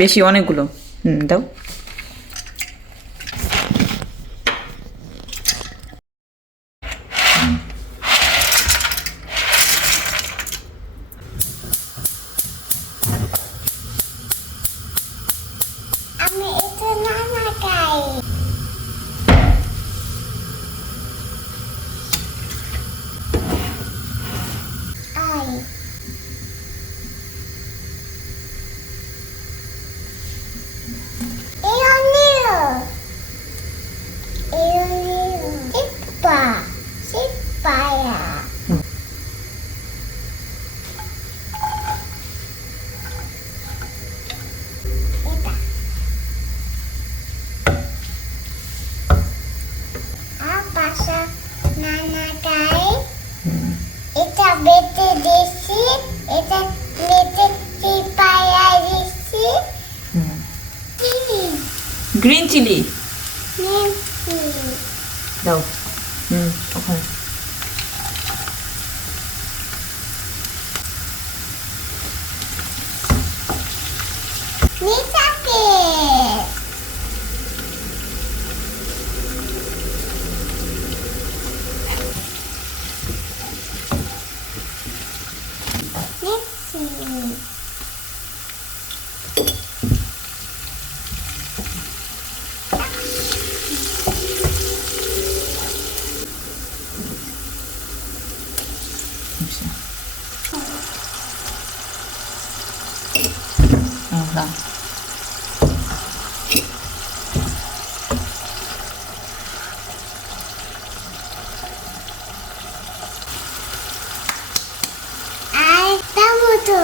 বেশি অনেকগুলো দাও। আমি এটা না খাই। আই এটা বেটে দিছি, এটা মেটে চিপায়া দিছি। গ্রিন চিলি নিচ্ছি। দাও। ওখানে নিচাকে নিচ্ছি। দাও। আর টমেটো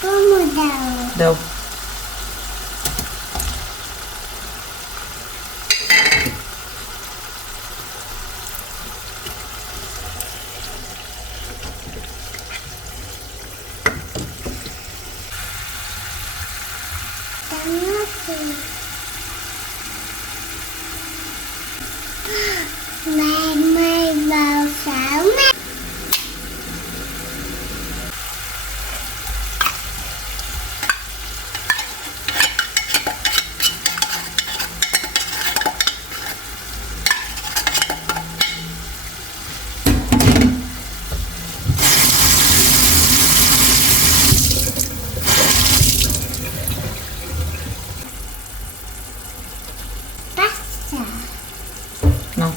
টমেটো দাও। Mày vào xảo mẹ. Pasta. No.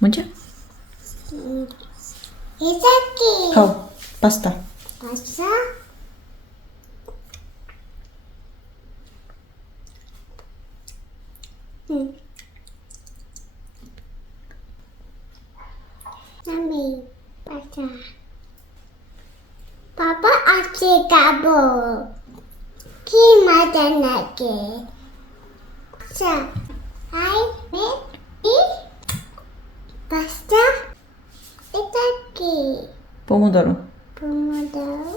Mucha? It's okay. How? Pasta. Pasta. Mami, pasta. Papa asyik kabur. Gimana lagi? Pasta. Hai, pasta. It's okay. Pomodoro. Pomodoro.